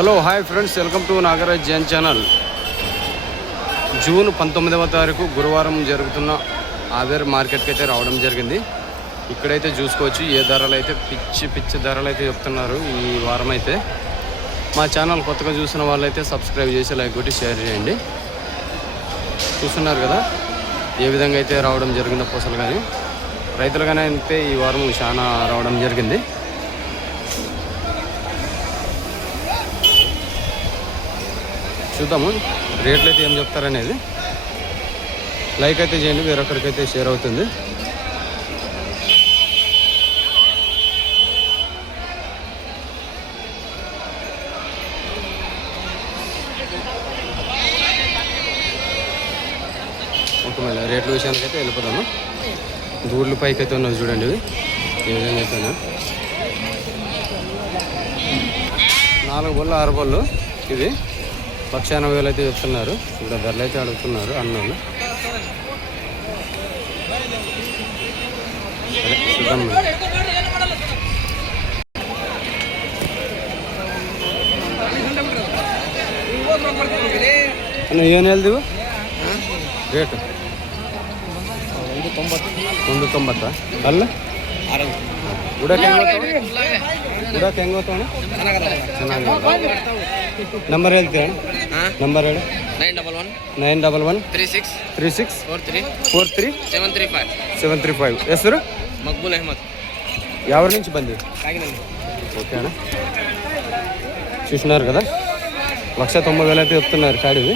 Hello hi friends, welcome to Nagaraj Jain channel. June 19వ తారీఖు గురువారం జరుగుతున్న ఆవేర్ మార్కెట్కి అయితే రావడం జరిగింది. ఇక్కడైతే చూసుకోవచ్చు ఏ ధరలు అయితే పిచ్చి ధరలు అయితే చెప్తున్నారు ఈ వారం అయితే. మా ఛానల్ కొత్తగా చూసిన వాళ్ళైతే సబ్స్క్రైబ్ చేసి లైక్ కొట్టి షేర్ చేయండి. చూస్తున్నారు కదా ఏ విధంగా అయితే రావడం జరిగిందో పూసలు కానీ రైతులుగానే అయితే ఈ వారం చాలా రావడం జరిగింది. చూద్దాము రేట్లు అయితే ఏం చెప్తారనేది. లైక్ అయితే చేయండి, వేరొకరికైతే షేర్ అవుతుంది. ఒకవేళ రేట్ల విషయానికి అయితే వెళ్ళిపోదాము. దూడ్లు పైకి అయితే ఉన్నాయి చూడండి, ఇవి ఏ విధంగా అయితే ఉన్నాయి. 4 బళ్ళు 6 బళ్ళు ఇవి 1,80,000 అయితే చెప్తున్నారు. ఇక్కడ ధరలు అయితే అడుగుతున్నారు అన్నోళ్ళు. చూద్దాం అన్న ಏನು ಹೇಳ್ದೀವಿ ರೇಟು? 190 ಅಲ್ಲ ಉಡಕ್ಕೆ ಹೆಂಗೆ ಗೊತ್ತವಣ? ಚೆನ್ನಾಗಿ ನಂಬರ್ ಹೇಳ್ತೀರ? ನಂಬರ್ ಹೇಳಿ. 911 36 43 735. ಹೆಸರು ಮಕ್ಬೂಲ್ ಅಹಮದ್. ಯಾವ నుంచి ಬಂದಿ? ఓకే అన్న. చూసినారు కదా 190,000 అయితే చెప్తున్నారు కాడివి.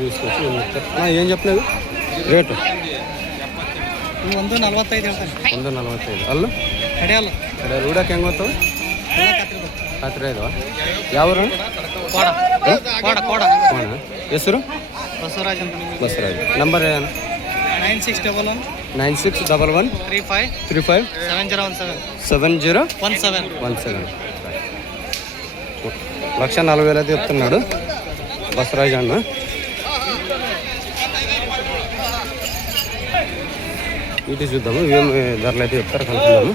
చూసుకోవచ్చు. ఏం చెప్పలేదు రేటు? 145 145 ಅಲ್ಲ ಕಡೆಯಲ್ಲ ರೂಡಕ್ಕೆ ಹೆಂಗೆ ಗೊತ್ತವ? 15 ಯಾವರು? ಹೆಸರು ಬಸವರಾಜ್ ಅಂತ. ಬಸವರಾಜ್. ನಂಬರ್ ಏನು? 9611 35 7017 1,40,000 అయితే చెప్తున్నాడు బసవరాజ్ అన్న. ఇటు చూద్దాము ఏం ధరలు అయితే చెప్తారు కనుక్కుందాము.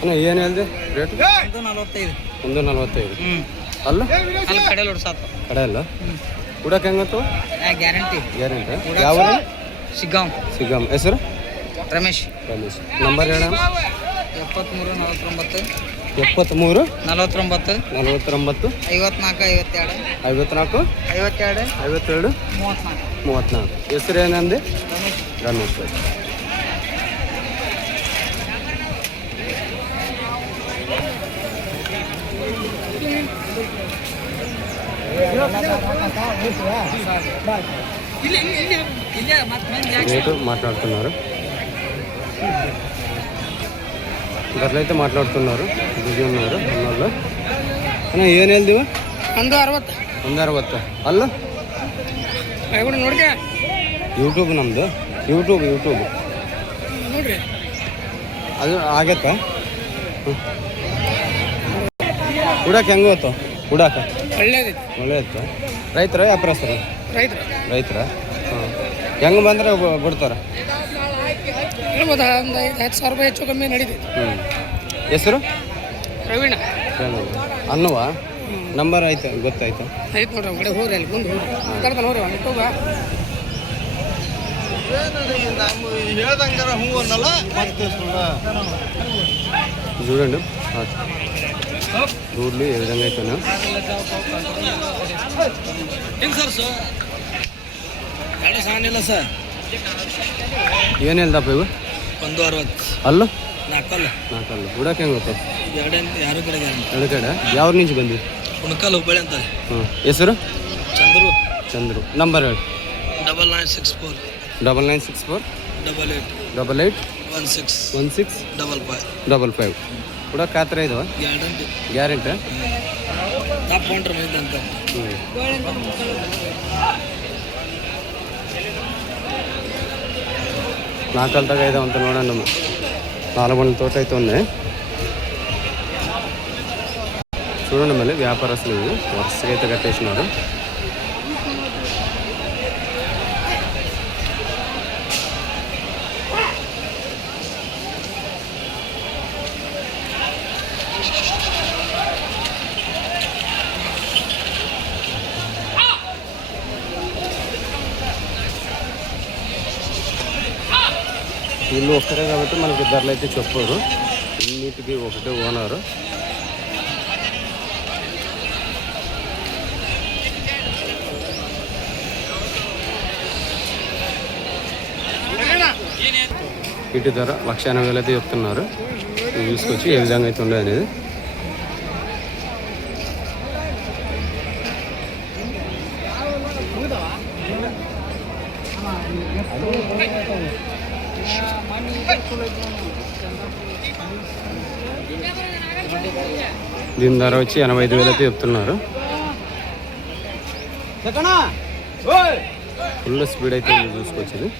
ಅಣ್ಣ ಏನು ಹೇಳಿದೆ ರೇಟ್? 145 ಅಲ್ಲ ಕಡೆಯಲ್ಲ ಉಡಕ್ಕೆ ಹೆಂಗೆ ಗೊತ್ತು? ಗ್ಯಾರಂಟಿ. ಯಾವ ಸಿಗ್ಗಾಂ. ಹೆಸರು? ರಮೇಶ್. ನಂಬರ್ ಹೇಳ. 73 49 73 49 49 54 52 52 34. ಹೆಸರು ಏನಂದೆ? ರಮೇಶ್. రేటు మాట్లాడుతున్నారు, ధరలు అయితే మాట్లాడుతున్నారు. బిజీ ఉన్నారు అన్నోళ్ళు. ಅಣ್ಣ ಏನು ಹೇಳ್ದೀವ? 160 ಅಲ್ಲ ಯೂಟ್ಯೂಬ್ ನಮ್ಮದು. ಯೂಟ್ಯೂಬ್ ಅದು ಆಗತ್ತಾ? ಉಡಕ್ಕೆ ಹೆಂಗೆ ಗೊತ್ತು? ಉಡಾಕ ಒಳ್ಳೆಯದು. ರೈತರ ವ್ಯಾಪಾರಸ್ಥರು? ರೈತರ. ಹಾಂ, ಹೆಂಗೆ ಬಂದರೆ ಬಿಡ್ತಾರೆ? 10,000 ರೂಪಾಯಿ ಹೆಚ್ಚು ಕಮ್ಮಿ ನಡೀತೈತೆ. ಹೆಸರು? ಪ್ರವೀಣ. ಅನ್ನುವ ನಂಬರ್ ಆಯ್ತು ಗೊತ್ತಾಯ್ತು. ಆಯ್ತು ನೋಡ್ರಿ, ಕಡೆ ಹೋಗ್ರಿ, ಅಲ್ಲಿ ಮುಂದೆ ಹೋಗ್ರಿ ಹೋಗ್ರಿ ಅನ್ಕೋಗ చూడండి రోడ్లు ఏ విధంగా అయిపోయినా. ಏನು ಹೇಳ್ದಪ್ಪ ಇವು? 160 ಅಲ್ಲು 4 ಉಡಕ್ಕೆ ಹೆಂಗೆ ಗೊತ್ತು? 2 ಕಡೆ. ಯಾವ నుంచి ಬಂದಿ? ಹುಣಕಲ್ ಹುಬ್ಬಳ್ಳಿ ಅಂತ. ಹೆಸರು? ಚಂದ್ರು. ನಂಬರ್ ಹೇಳಿ. 9964 88 16 55 ಕೂಡ ಖಾತ್ರಿ ಇದಾವ? ಗ್ಯಾರಂಟಿ. ನಾಲ್ಕಲ್ದಾಗ ಇದಾವ ಅಂತ ನೋಡೋಣ. 4 ತೋಟ ಐತೆ ಒಂದೇ. చూడండి మళ్ళీ వ్యాపారస్తులు ఇవి వరుసగా అయితే కట్టేసినారు. వీళ్ళు ఒక్కరే కాబట్టి మనకి ధరలు అయితే చెప్పరు, ఇన్నిటికి ఒకటే ఓనరు. వీటి ధర 1,80,000 అయితే చెప్తున్నారు. చూసుకొచ్చి ఏ విధంగా అయితే ఉండదు అనేది. దీని ధర వచ్చి 85,000 అయితే చెప్తున్నారు. ఫుల్ స్పీడ్ అయితే చూసుకొచ్చింది.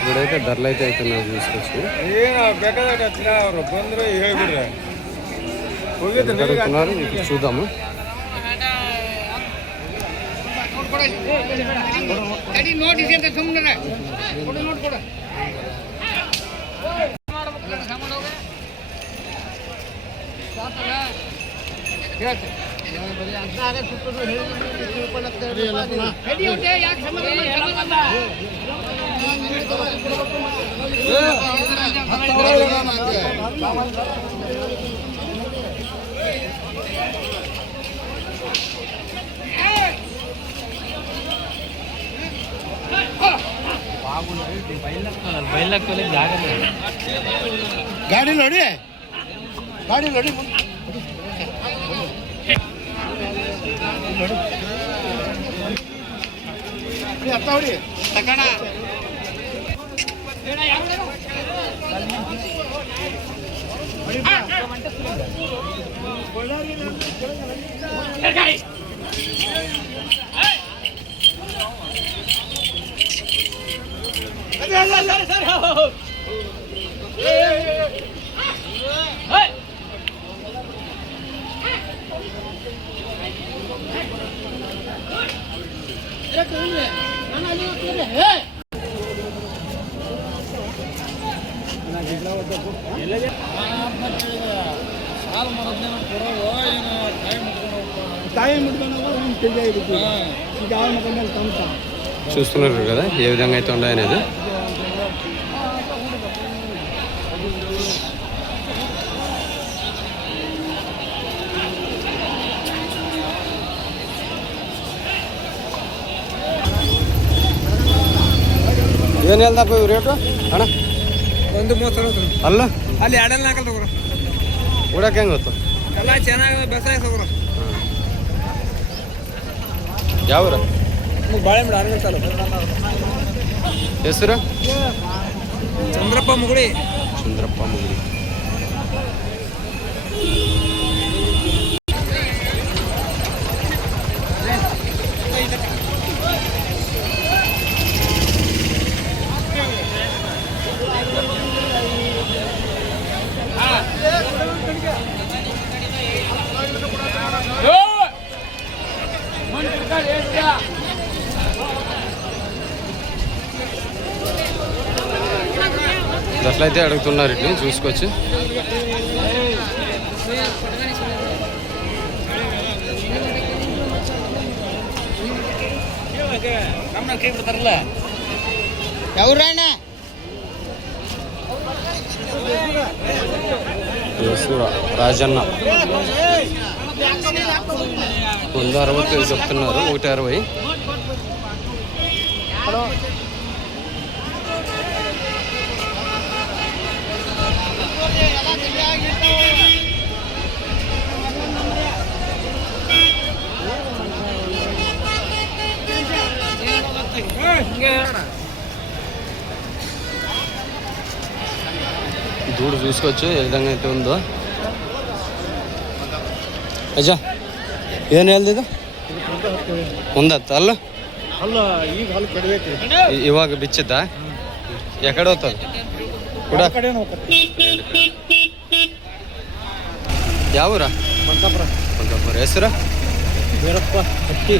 ఇప్పుడైతే ధరలు అయితే అవుతున్నాయి చూసుకొచ్చి అడుగుతున్నారు. ఇప్పుడు చూద్దాము. ಗಾಡಿ ನೋಡಿ ಹತ್ತಾವಡಿ ತಕಣ చూస్తున్నారు కదా ఏ విధంగా అయితే ఉన్నాయనేది. ಏನು ಹೇಳ್ದಪ್ಪ ಇವು ರೇಟು ಅಣ್ಣ? ಒಂದು 30 ಅಲ್ಲ ಅಲ್ಲಿ 2 ತಗೋರ ಉಡಕ್ಕೆ ಹೆಂಗೆ ಗೊತ್ತು? ಎಲ್ಲ ಚೆನ್ನಾಗಿ ಬೇಸಾಯ ತಗೋರ. ಯಾವ್ರ ಬಾಳೆಮಡ ಆರ್ಗಲ್ ತಾಲೂಕು. ಹೆಸರು ಚಂದ್ರಪ್ಪ ಮುಗುಳಿ. ಚಂದ್ರಪ್ಪ ಮುಗುಳಿ. అట్లయితే అడుగుతున్నారు ఇట్ని చూసుకొచ్చి. ఎవరైనా రాజన్న 160 చెప్తున్నారు. 160. దూడు చూసుకోవచ్చు ఏ విధంగా అయితే ఉందో. ಅಜ್ಜ ಏನು ಹೇಳ್ದಿದ್ದು ಮುಂದತ್ತ ಅಲ್ಲ ಅಲ್ಲ ಈಗ ಹಾಲು ಕೆಡಬೇಕು ಇವಾಗ ಬಿಚ್ಚುತ್ತಾ ಎಕಡೆ ಹೋಗ್ತದ ಕೂಡ ಯಾವೂರ ಬಂಕಾಪುರ ಬಂಕಾಪುರ ಹೆಸರು ಬೇರಪ್ಪ ಹತ್ತಿ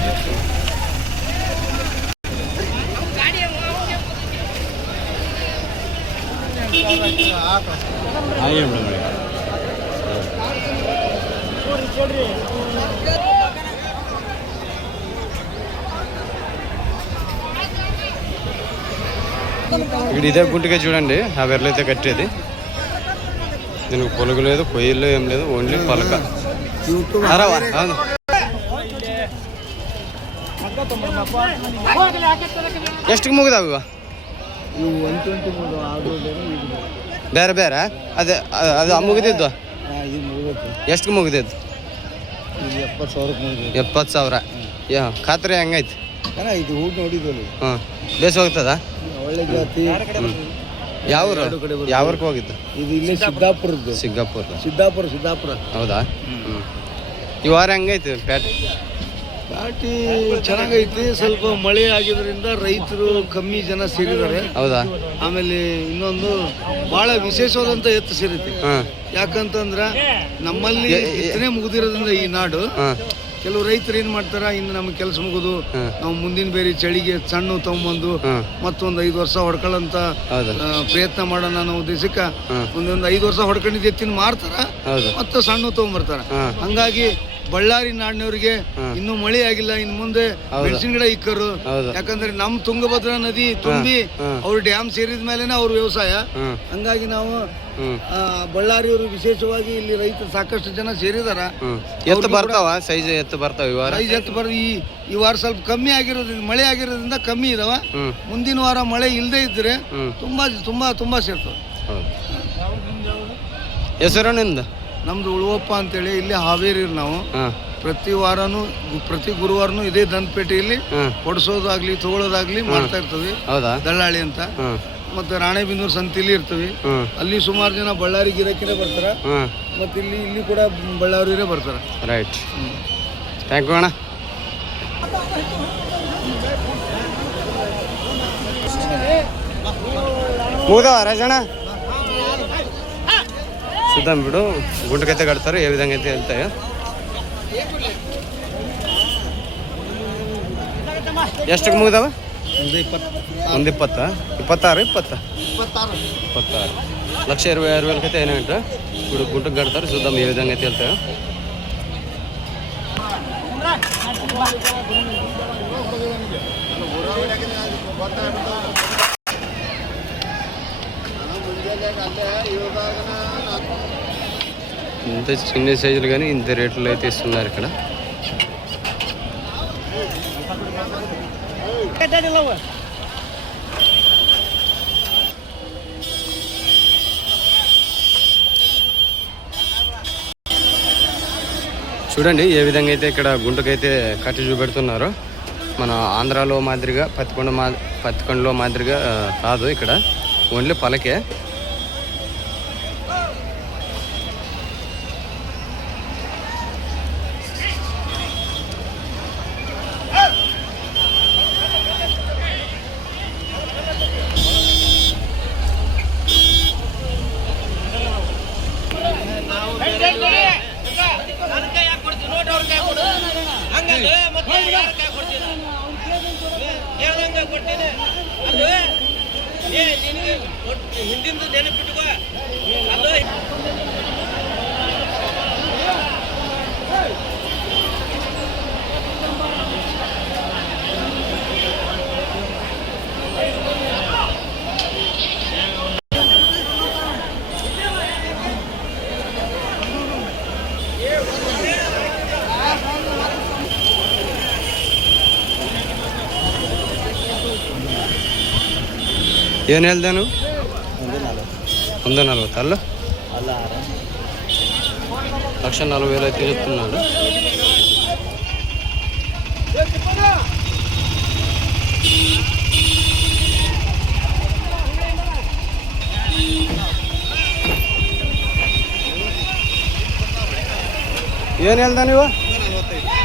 ఇక్కడ ఇదే గుంటుగా చూడండి ఆ వెర్లైతే కట్టేది. దీనికి పొలుగు లేదు, కొయ్యలు ఏం లేదు, ఓన్లీ పలక. అవును ಎಷ್ಟಿಗೆ ಮುಗಿದಾವ ಇವ ಬೇರೆ ಬೇರೆ ಅದೇ ಅದು ಮುಗಿದಿದ್ದು ಎಷ್ಟಿಗೆ ಮುಗಿದಿದ್ದು 70,000 ಖಾತ್ರಿ ಹೆಂಗೈತಿ ಇದು ಊಟ ನೋಡಿದ್ವಲ್ಲ ಹಾಂ ಬೇಸ್ ಹೋಗ್ತದ ಒಳ್ಳೆ ಜಾತಿ ಯಾವ್ರು ಯಾವ್ರಕ್ಕೆ ಹೋಗಿದ್ದು ಇದು ಇಲ್ಲಿ ಸಿದ್ದಾಪುರದ್ದು ಸಿದ್ದಾಪುರ ಹೌದಾ ಈ ವಾರ ಹೆಂಗೈತಿ ಪ್ಯಾಟಿ ಚೆನ್ನಾಗೈತಿ. ಸ್ವಲ್ಪ ಮಳೆ ಆಗಿದ್ರಿಂದ ರೈತರು ಕಮ್ಮಿ ಜನ ಸೇರಿದ್ದಾರೆ. ಹೌದಾ ಆಮೇಲೆ ಇನ್ನೊಂದು ಬಹಳ ವಿಶೇಷವಾದಂತ ಎತ್ತು ಸೇರಿದೆ. ಯಾಕಂತಂದ್ರ ನಮ್ಮಲ್ಲಿ ಬಿತ್ತನೆ ಮುಗಿದಿರೋದ್ರಿಂದ ಈ ನಾಡು ಕೆಲವು ರೈತರು ಏನ್ ಮಾಡ್ತಾರ, ಇನ್ನು ನಮ್ಗೆ ಕೆಲಸ ಮುಗಿದು ನಾವು ಮುಂದಿನ ಬೇರೆ ಚಳಿಗೆ ಸಣ್ಣ ತಗೊಂಬಂದು ಮತ್ತೊಂದು 5 ವರ್ಷ ಹೊಡ್ಕೊಳ್ಳಂತ ಪ್ರಯತ್ನ ಮಾಡೋಣ ಅನ್ನೋ ಉದ್ದೇಶಕ್ಕೆ ಒಂದೊಂದು 5 ವರ್ಷ ಹೊಡ್ಕೊಂಡಿದ್ದು ಎತ್ತಿನ ಮಾರ್ತಾರ, ಮತ್ತೆ ಸಣ್ಣ ತಗೊಂಡ್ಬರ್ತಾರ. ಹಂಗಾಗಿ ಬಳ್ಳಾರಿ ನಾಡಿನವ್ರಿಗೆ ಇನ್ನೂ ಮಳೆ ಆಗಿಲ್ಲ, ಇನ್ ಮುಂದೆ ಮೆಣಸಿನ ಗಿಡ ಇಕ್ಕರು. ಯಾಕಂದ್ರೆ ನಮ್ ತುಂಗಭದ್ರಾ ನದಿ ತುಂಬಿ ಅವ್ರ ಡ್ಯಾಮ್ ಸೇರಿದ ಮೇಲೆನೆ ಅವ್ರ ವ್ಯವಸಾಯ. ಹಂಗಾಗಿ ನಾವು ಬಳ್ಳಾರಿಯವರು ವಿಶೇಷವಾಗಿ ಇಲ್ಲಿ ರೈತರು ಸಾಕಷ್ಟು ಜನ ಸೇರಿದಾರ. ಎತ್ತು ಬರ್ತಾವ, ಸೈಜ್ ಎತ್ತು ಬರ್ತಾವ. ಸೈಜ್ ಎತ್ತು ಈ ವಾರ ಸ್ವಲ್ಪ ಕಮ್ಮಿ ಆಗಿರೋದ್ರಿಂದ, ಮಳೆ ಆಗಿರೋದ್ರಿಂದ ಕಮ್ಮಿ ಇದಾವ. ಮುಂದಿನ ವಾರ ಮಳೆ ಇಲ್ಲದೆ ಇದ್ರೆ ತುಂಬಾ ತುಂಬಾ ತುಂಬಾ ಸೇರ್ತವೆ. ಹೆಸರು ನಿಂದ? ನಮ್ದು ಉಳುವಪ್ಪ ಅಂತೇಳಿ, ಇಲ್ಲಿ ಹಾವೇರಿ. ನಾವು ಪ್ರತಿ ವಾರನು ಪ್ರತಿ ಗುರುವಾರನು ಇದೇ ದಂತಪೇಟೆಯಲ್ಲಿ ಹೊಡ್ಸೋದಾಗ್ಲಿ ತಗೊಳ್ಳೋದಾಗ್ಲಿ ಮಾಡ್ತಾ ಇರ್ತೀವಿ. ದಳ್ಳಾಳಿ ಅಂತ. ಮತ್ತೆ ರಾಣೆಬೆನ್ನೂರು ಸಂತಿಲಿ ಇರ್ತೀವಿ. ಅಲ್ಲಿ ಸುಮಾರು ಜನ ಬಳ್ಳಾರಿ ಗಿರಾಕಿನೇ ಬರ್ತಾರ. ಮತ್ತೆ ಇಲ್ಲಿ ಕೂಡ ಬಳ್ಳಾರಿಯರೇ ಬರ್ತಾರ. ರೈಟ್, ಥ್ಯಾಂಕ್ ಯು ಅಣ್ಣ. ಮುಗ್ದವ ರಾಜಣ್ಣ ಸುದ್ದಂ ಬಿಡು, ಗುಂಟಕೈತೆ ಕಟ್ತಾರೆ ఏ విధంగా అయితే వెళ్తాయో. ಎಷ್ಟಕ್ಕೆ ಮುಗ್ದಾವ? 120 26 1,20,000 అయితే అయినాయంట. ఇప్పుడు గుంటకు కడతారు, చూద్దాం ఏ విధంగా అయితే వెళ్తాయో. ఇంత చిన్న సైజులు కానీ ఇంత రేట్లు అయితే ఇస్తున్నారు ఇక్కడ. చూడండి ఏ విధంగా అయితే ఇక్కడ గుంటకైతే కట్టి చూపెడుతున్నారు. మన ఆంధ్రాలో మాదిరిగా పత్తికొండలో మాదిరిగా కాదు, ఇక్కడ ఓన్లీ పలకే. ಹಿಂದಿಂದ ನೆನಪಿಟ್ಟುಕೋ ಅಲ್ಲೋ. ಏನು ಹೇಳ್ದೆ ನೀವು? 140 అల్ల 1,40,000 అయితే చెప్తున్నాడు. ಏನು ಹೇಳ್ದ ನೀವು?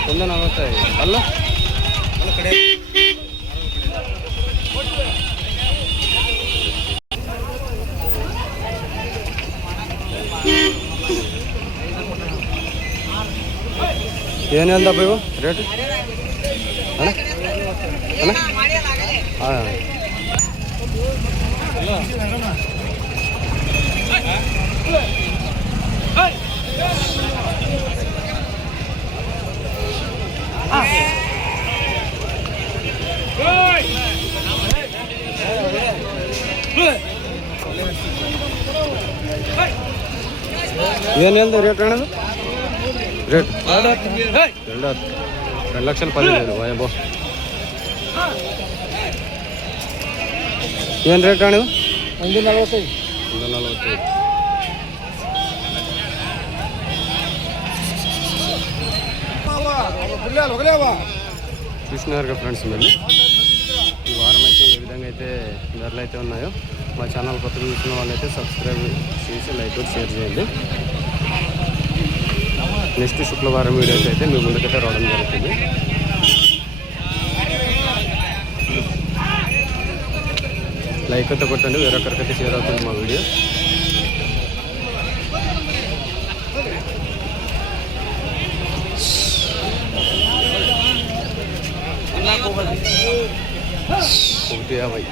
145. ಅಲ್ಲ ಏನು ಹೇಳ್ದಪ್ಪ ಇವು ರೇಟ್ ಅಣ್ಣ ಅಣ್ಣ ಹಾಂ ಏನು ಹೇಳ್ದೆ ರೇಟ್ ಅಣ್ಣದು ರೇಟ್ 2,10,000 ವಯಬೋ ಏನು ರೇಟ್ ಅಣ್ಣ 145. 145. చూసినారుగా ఫ్రెండ్స్ మళ్ళీ ఈ వారం అయితే ఏ విధంగా అయితే ధరలు అయితే ఉన్నాయో మా ఛానల్ కొత్తగా చూసిన వాళ్ళైతే సబ్స్క్రైబ్ చేసి లైక్ షేర్ చేయండి. నెక్స్ట్ శుక్రవారం వీడియోస్ అయితే మీ ముందుకైతే రావడం జరుగుతుంది. లైక్ అయితే కొట్టండి, వేరొకరికైతే షేర్ అవుతుంది మా వీడియో. ఒకటి 50.